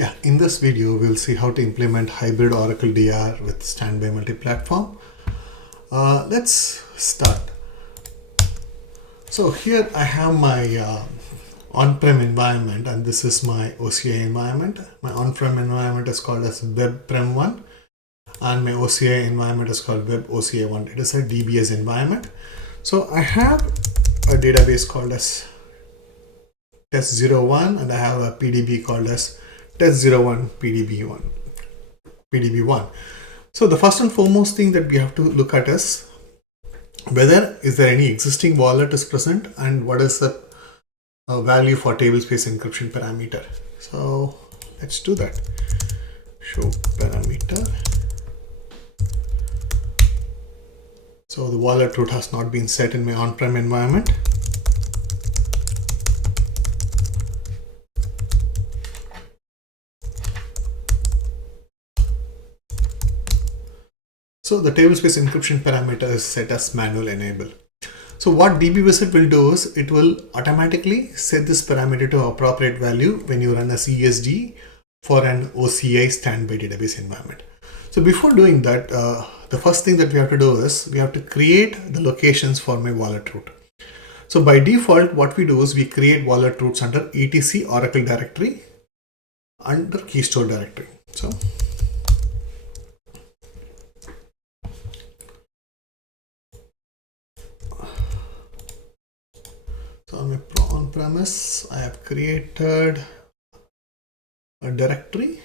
Yeah, in this video, we'll see how to implement hybrid Oracle DR with Standby Multi-Platform. Let's start. So here I have my on-prem environment, and this is my OCI environment. My on-prem environment is called as WebPrem1, and my OCI environment is called WebOCI1. It is a DBS environment. So I have a database called as test01, and I have a PDB called as test01 PDB1. So the first and foremost thing that we have to look at is whether is there any existing wallet is present and what is the value for tablespace encryption parameter. So let's do that. Show parameter. So the wallet root has not been set in my on-prem environment. So the tablespace encryption parameter is set as manual enable. So what Dbvisit will do is it will automatically set this parameter to appropriate value when you run a CSD for an OCI standby database environment. So before doing that, the first thing that we have to do is we have to create the locations for my wallet root. So by default, what we do is we create wallet roots under etc Oracle directory under keystore directory. So on my on-premise, I have created a directory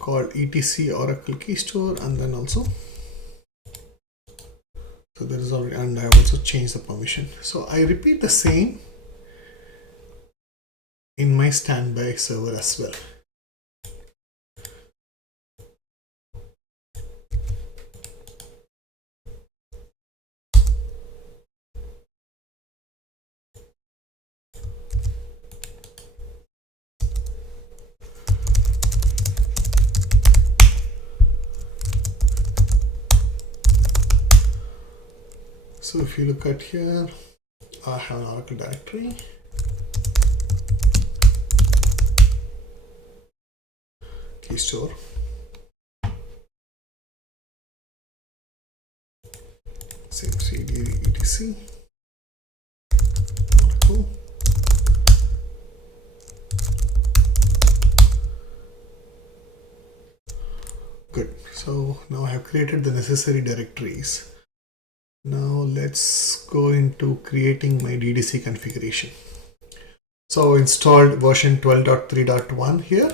called etc Oracle keystore, and then also, so there is already, and I have also changed the permission. So I repeat the same in my standby server as well. So if you look at here, I have an Oracle directory. Keystore. Same CD etc. Oracle. Good. So now I have created the necessary directories. Now let's go into creating my DDC configuration. So installed version 12.3.1 here.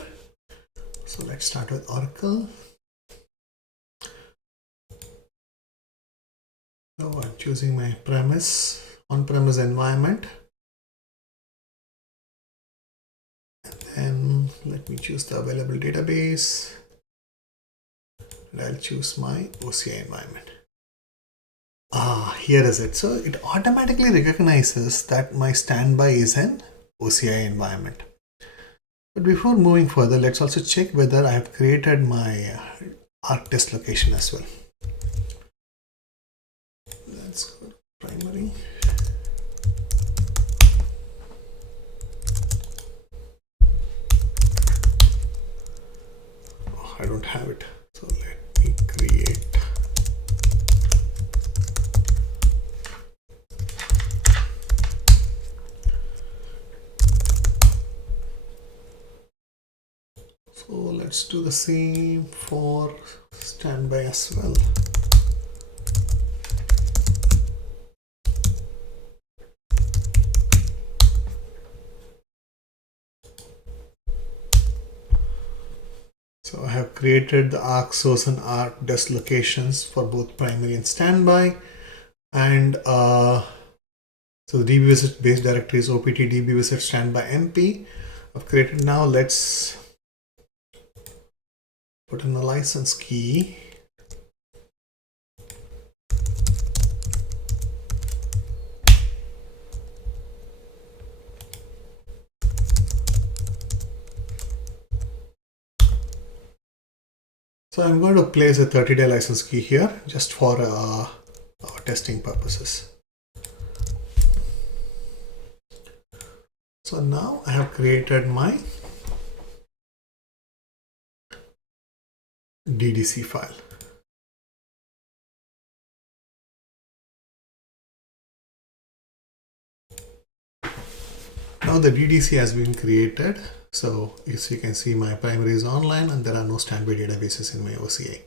So let's start with Oracle. So I'm choosing my on-premise environment. And then let me choose the available database. And I'll choose my OCI environment. Here is it. So it automatically recognizes that my standby is an OCI environment. But before moving further, let's also check whether I have created my ARC test location as well. Let's go to primary. Oh, I don't have it. So let me create. So let's do the same for standby as well. So I have created the ARC source and ARC desk locations for both primary and standby. And so the Dbvisit base directory is opt Dbvisit StandbyMP. I've created. Now let's put in the license key. So I'm going to place a 30-day license key here just for testing purposes. So now I have created my DDC file. Now the DDC has been created. So as you can see, my primary is online and there are no standby databases in my OCI.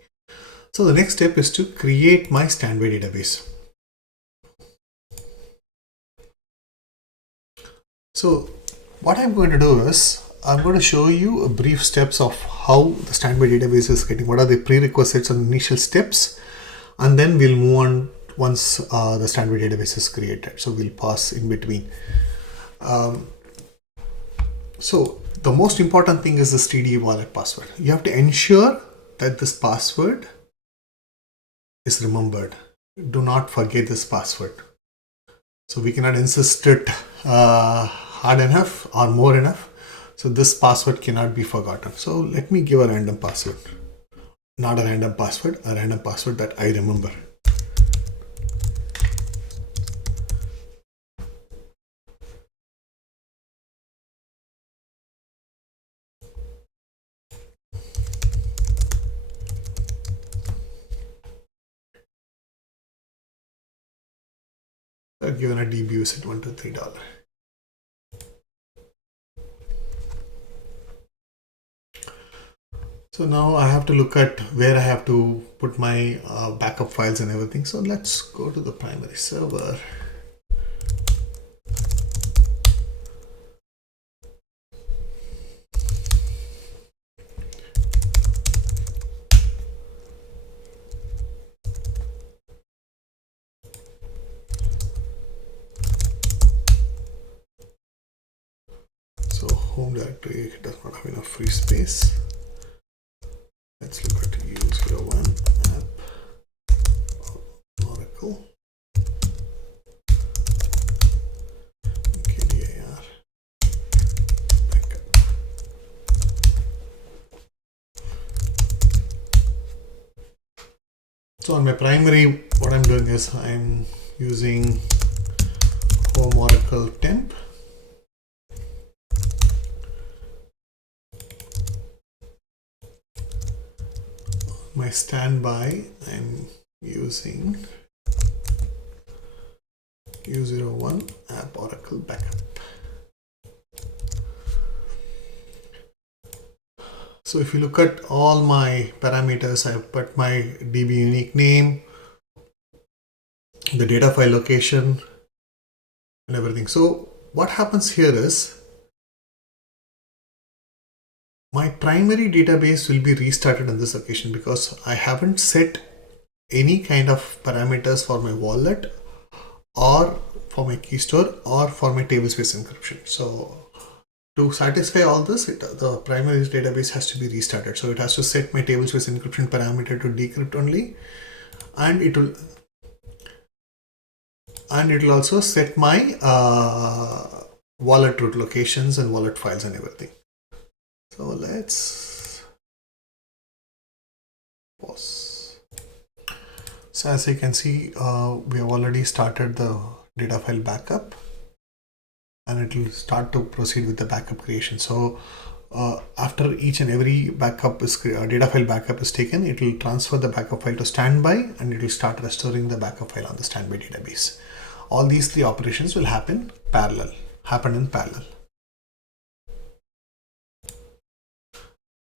So the next step is to create my standby database. So what I'm going to do is I'm going to show you a brief steps of how the standby database is getting, what are the prerequisites and initial steps, and then we'll move on once the standby database is created. So we'll pause in between. So the most important thing is this TD wallet password. You have to ensure that this password is remembered. Do not forget this password. So we cannot insist it hard enough or more enough. So this password cannot be forgotten. So let me give a random password. Not a random password that I remember. I've given a Dbvisit $123. So now I have to look at where I have to put my backup files and everything. So let's go to the primary server. So home directory does not have enough free space. Let's look at U01 app Oracle KDIR backup. So on my primary, what I'm doing is I'm using home Oracle temp. My standby, I'm using U01 app Oracle backup. So if you look at all my parameters, I've put my DB unique name, the data file location, and everything. So what happens here is my primary database will be restarted on this occasion because I haven't set any kind of parameters for my wallet or for my key store or for my tablespace encryption. So to satisfy all this, the primary database has to be restarted. So it has to set my tablespace encryption parameter to decrypt only, and it will also set my wallet root locations and wallet files and everything. So let's pause. So as you can see, we have already started the data file backup, and it will start to proceed with the backup creation. So after each and every backup is data file backup is taken, it will transfer the backup file to standby, and it will start restoring the backup file on the standby database. All these three operations will happen in parallel.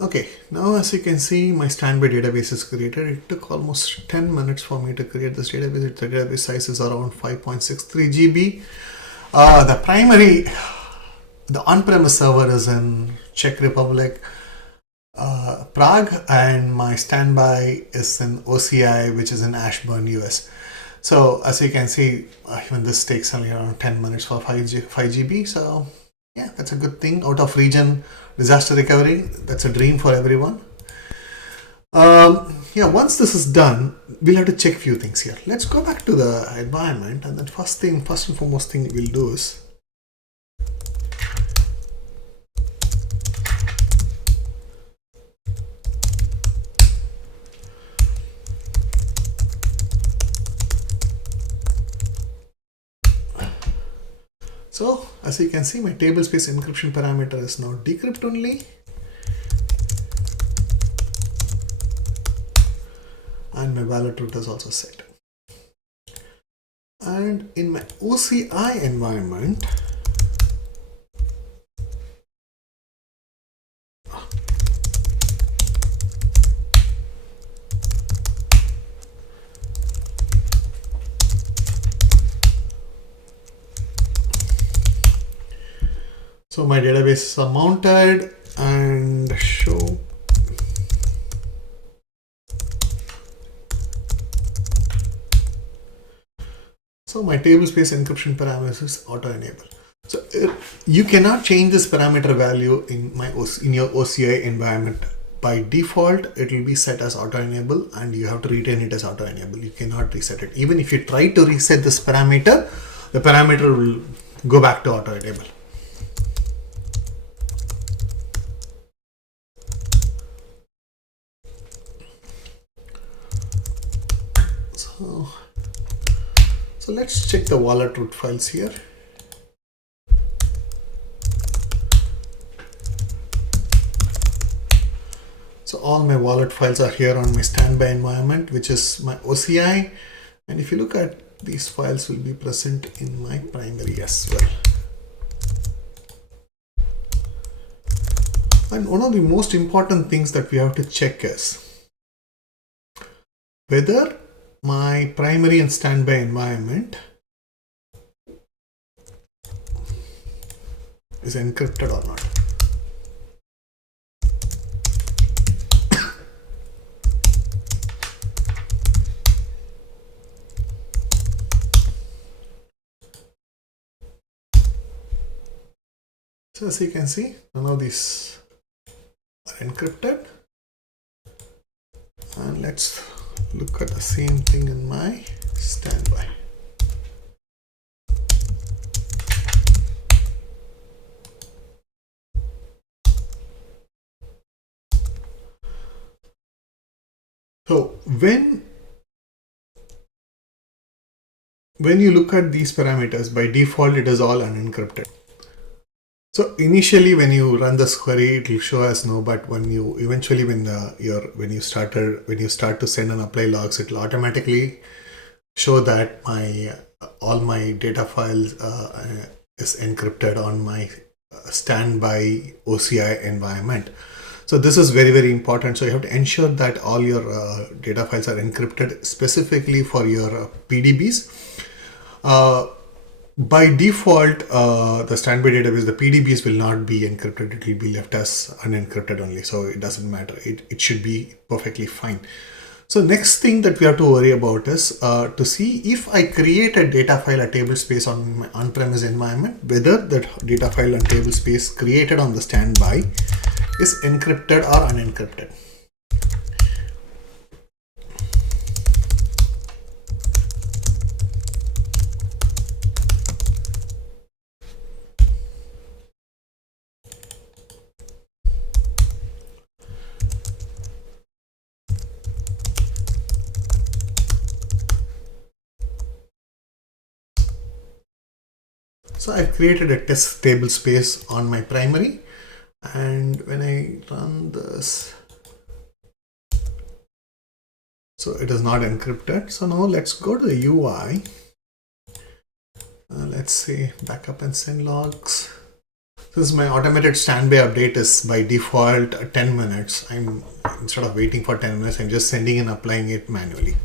Okay, now as you can see, my standby database is created. It took almost 10 minutes for me to create this database. The database size is around 5.63 GB. The on-premise server is in Czech Republic, Prague, and my standby is in OCI, which is in Ashburn, US. So as you can see, even this takes only around 10 minutes for 5 GB. So yeah, that's a good thing. Out of region disaster recovery, that's a dream for everyone. Yeah, once this is done, we'll have to check a few things here. Let's go back to the environment, and then first and foremost thing we'll do is so as you can see, my tablespace encryption parameter is now decrypt only. and my wallet root is also set. And in my OCI environment, so my databases are mounted and show. So my tablespace encryption parameters is auto enable. So you cannot change this parameter value in your OCI environment. By default, it will be set as auto enable, and you have to retain it as auto enable. You cannot reset it. Even if you try to reset this parameter, the parameter will go back to auto enable. So let's check the wallet root files here. So all my wallet files are here on my standby environment, which is my OCI. And if you look at these files will be present in my primary as well. And one of the most important things that we have to check is whether my primary and standby environment is encrypted or not. So as you can see, none of these are encrypted. And let's look at the same thing in my standby. So when you look at these parameters, by default it is all unencrypted. So initially when you run this query, it will show as no, but when you eventually when you start to send and apply logs, it will automatically show that all my data files is encrypted on my standby OCI environment. So this is very, very important. So you have to ensure that all your data files are encrypted specifically for your PDBs. By default, the standby database, the PDBs will not be encrypted. It will be left as unencrypted only. So it doesn't matter. It should be perfectly fine. So next thing that we have to worry about is to see if I create a data file, a tablespace on my on-premise environment, whether that data file and tablespace created on the standby is encrypted or unencrypted. So I've created a test tablespace on my primary, and when I run this, so it is not encrypted. So now let's go to the UI. Let's say backup and send logs. Since my automated standby update is by default 10 minutes, instead of waiting for 10 minutes, I'm just sending and applying it manually.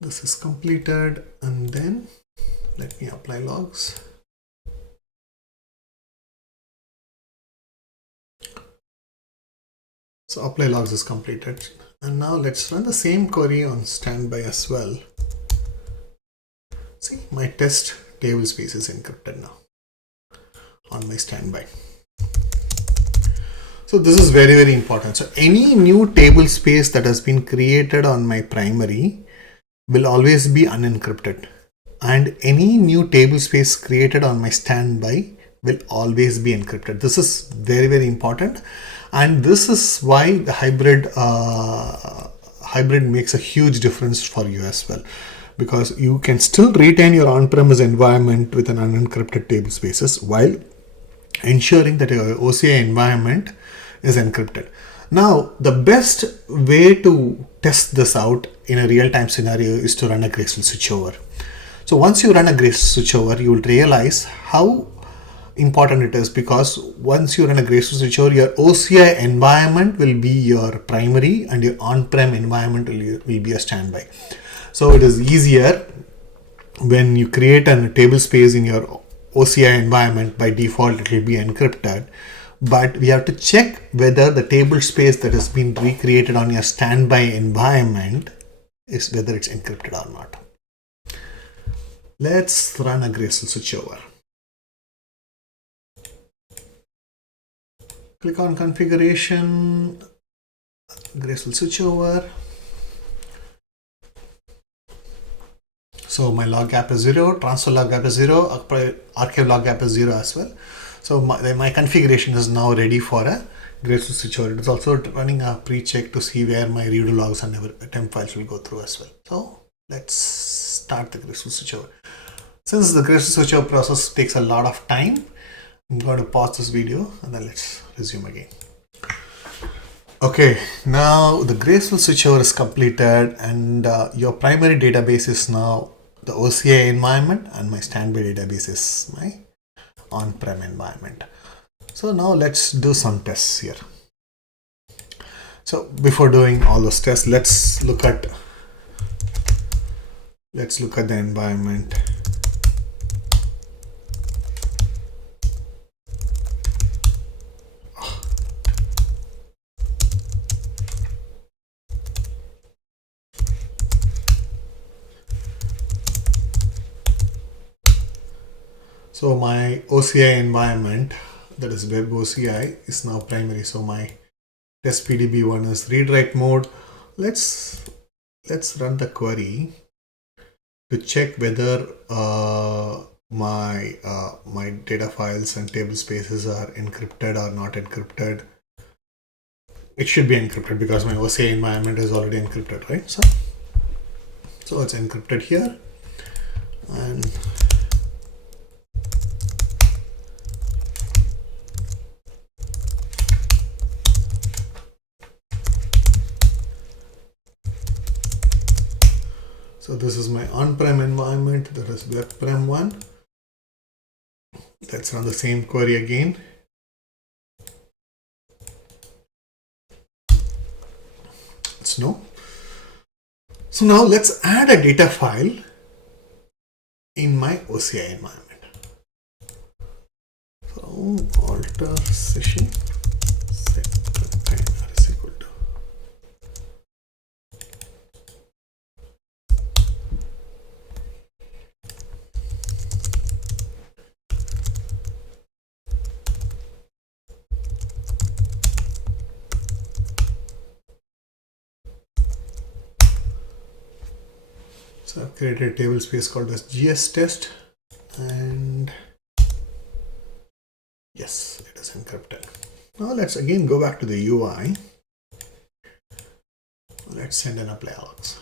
This is completed, and then let me apply logs. So apply logs is completed, and now let's run the same query on standby as well. See, my test tablespace is encrypted now on my standby. So this is very, very important. So any new tablespace that has been created on my primary will always be unencrypted, and any new tablespace created on my standby will always be encrypted. This is very, very important, and this is why the hybrid makes a huge difference for you as well, because you can still retain your on-premise environment with an unencrypted tablespaces while ensuring that your OCI environment is encrypted. Now, the best way to test this out in a real-time scenario is to run a graceful switchover. So once you run a graceful switchover, you will realize how important it is, because once you run a graceful switchover, your OCI environment will be your primary and your on-prem environment will be a standby. So it is easier when you create a tablespace in your OCI environment. By default it will be encrypted, but we have to check whether the tablespace that has been recreated on your standby environment is whether it's encrypted or not. Let's run a graceful switchover. Click on configuration, graceful switchover. So my log gap is 0, transfer log gap is 0, archive log gap is 0 as well. So my configuration is now ready for a graceful switchover. It is also running a pre-check to see where my redo logs and temp files will go through as well. So let's start the graceful switchover. Since the graceful switchover process takes a lot of time, I'm going to pause this video and then let's resume again. Okay, now the graceful switchover is completed, and your primary database is now the OCI environment, and my standby database is my on-prem environment. So now let's do some tests here. So before doing all those tests, let's look at the environment. So my OCI environment, that is web OCI, is now primary. So my test PDB1 is read-write mode. Let's run the query to check whether my data files and table spaces are encrypted or not encrypted. It should be encrypted because my OCI environment is already encrypted, right? So it's encrypted here, and so this is my on-prem environment, that is web-prem one. Let's run the same query again. It's no. So now let's add a data file in my OCI environment. So alter session set container is equal to. So I've created a table space called as GS test, and yes, it is encrypted. Now let's again go back to the UI. Let's send an apply logs.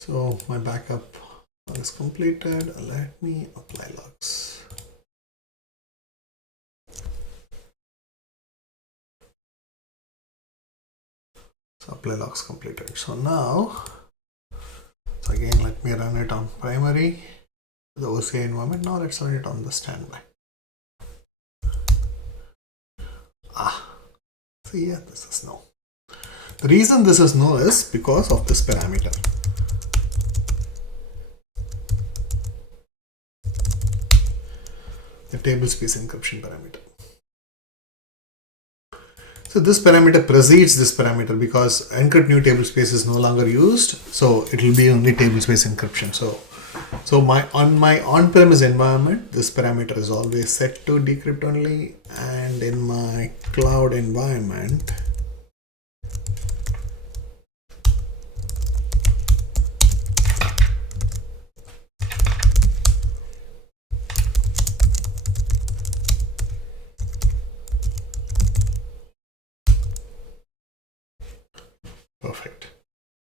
So my backup is completed. Let me apply logs. So apply logs completed. So now, again, let me run it on primary, the OCI environment. Now let's run it on the standby. See here, this is no. The reason this is no is because of this parameter. The tablespace encryption parameter. So this parameter precedes this parameter because encrypt new tablespace is no longer used. So it will be only tablespace encryption. So on my on-premise environment, this parameter is always set to decrypt only, and in my cloud environment,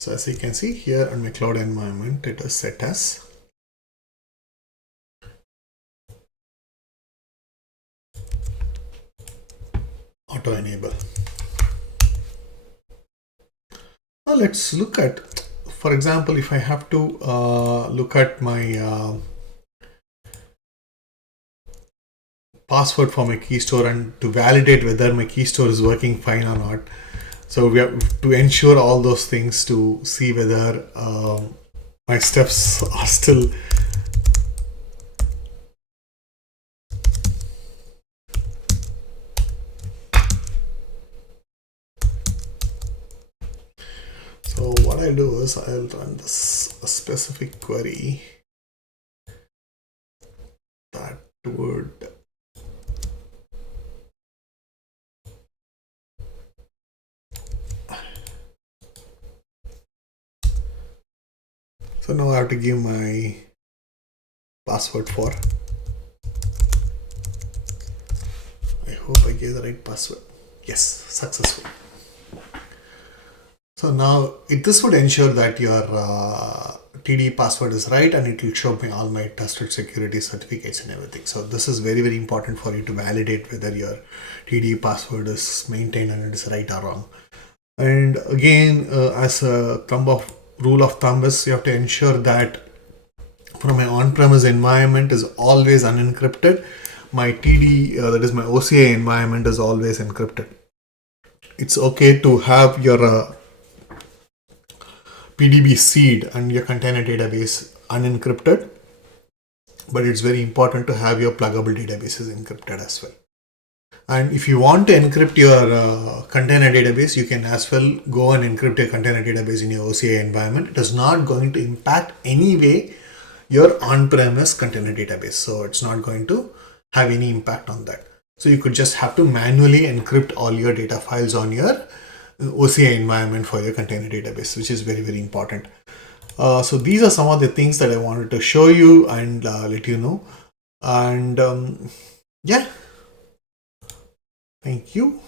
So as you can see here on my cloud environment, it is set as auto enable. Now let's look at, for example, if I have to look at my password for my key store and to validate whether my key store is working fine or not. So we have to ensure all those things to see whether my steps are still so what I'll do is I'll run this a specific query that would so now I have to give my password for, I hope I gave the right password. Yes, successful. So now this would ensure that your TD password is right, and it will show me all my trusted security certificates and everything. So this is very, very important for you to validate whether your TD password is maintained and it is right or wrong. And again, as a rule of thumb is you have to ensure that from my on-premise environment is always unencrypted. My TD, that is my OCI environment, is always encrypted. It's okay to have your PDB seed and your container database unencrypted, but it's very important to have your pluggable databases encrypted as well. And if you want to encrypt your container database, you can as well go and encrypt your container database in your OCI environment. It is not going to impact any way your on-premise container database. So it's not going to have any impact on that. So you could just have to manually encrypt all your data files on your OCI environment for your container database, which is very, very important. So these are some of the things that I wanted to show you and let you know. And yeah, thank you.